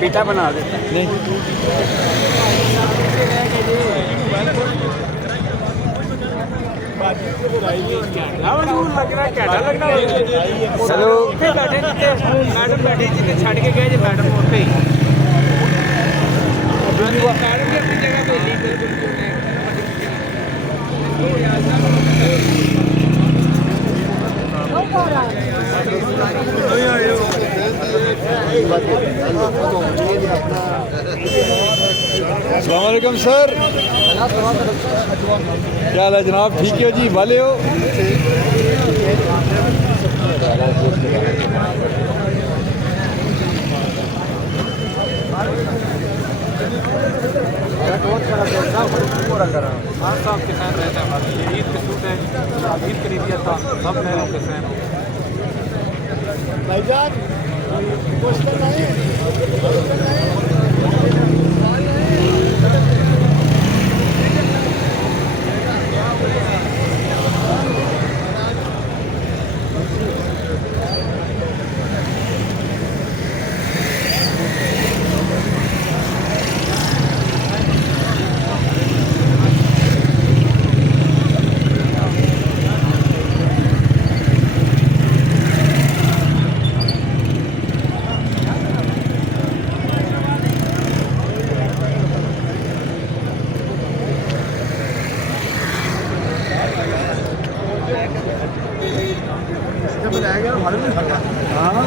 बेटा बना देता नहीं चलो मैडम बैठी जिन्हें छड़ के गए मैडम उत्ते ही मैडम भी अपनी जगह पे अस्सलाम वालेकुम सर, क्या हाल है जनाब? ठीक है जी, वाले हो? साहब के फैन रहते हैं, ईद के सूट है, ईद खरीद दिया था, सब फैनों के फैन हो भाईजान क्वेश्चन नहीं हाँ